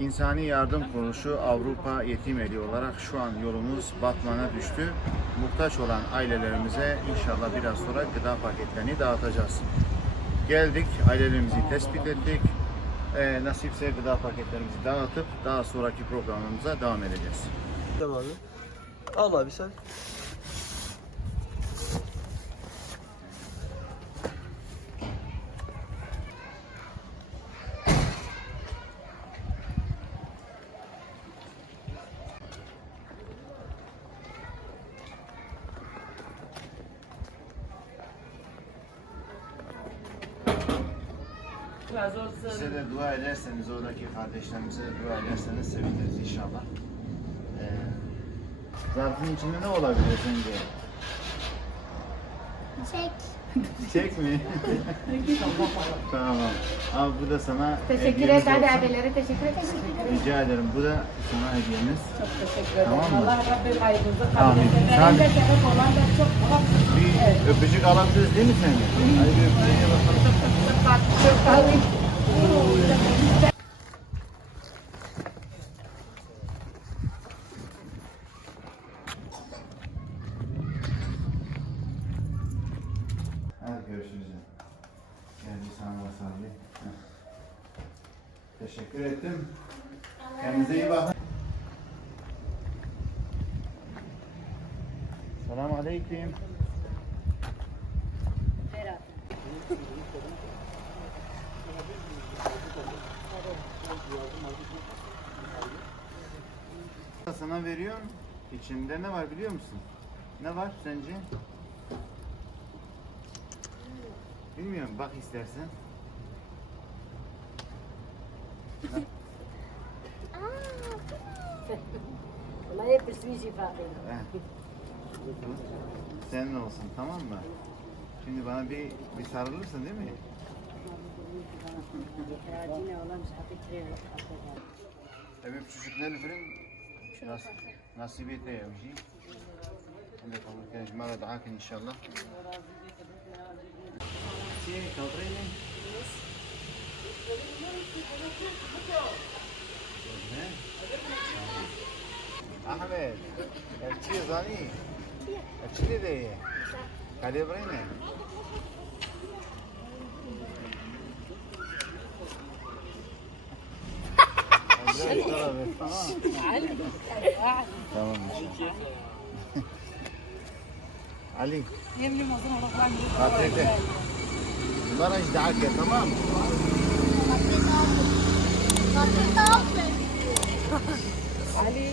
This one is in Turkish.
İnsani Yardım Kuruluşu Avrupa Yetim Evi olarak şu an yolumuz Batman'a düştü. Muhtaç olan ailelerimize inşallah biraz sonra gıda paketlerini dağıtacağız. Geldik, ailelerimizi tespit ettik. Nasipse gıda paketlerimizi dağıtıp daha sonraki programımıza devam edeceğiz. Tamam abi. Al abi sen. Size de dua ederseniz, oradaki kardeşlerimize de dua ederseniz seviniriz inşallah. Zarfın içinde ne olabilir sence? Çek. Çiçek mi? Tamam. Abi bu da sana Teşekkür hediyemiz ederim. olsun. Abilere teşekkür ederim. Rica ederim. Bu da sana hediyemiz. Çok teşekkür ederim. Tamam mı? Allah Rabbim ayrınızı kabul Amin. etsin. Sen- Benim de sebep olan da çok var. Bir öpücük alabiliriz değil mi sence? Hadi bir öpücüğe bakalım. Çok tabii. Hadi görüşürüz. Gel bir sana basalım. Teşekkür ettim. Kendinize iyi bakın. Selamun Aleyküm. Sana veriyorum. İçinde ne var biliyor musun? Ne var sence? Bilmiyorum, bak istersen. والله يبرسني فاقي. Senin olsun, tamam mı? Şimdi bana bir sarılırsın değil mi? راجينا والله مش حاطط ريحه. Evet, çocukların film nasibiyete yavşi. Şimdi kabul edeceğiz. Mara da'akin inşallah. Seni kaldırayım. Ahmet, elçi zani. Elçi de ye. Kalibrine. Tamam. Ali. يمني مظن اروح اعمل Afiyet. Bunlara icdaak ya, tamam mı? Kapıyı da al. علي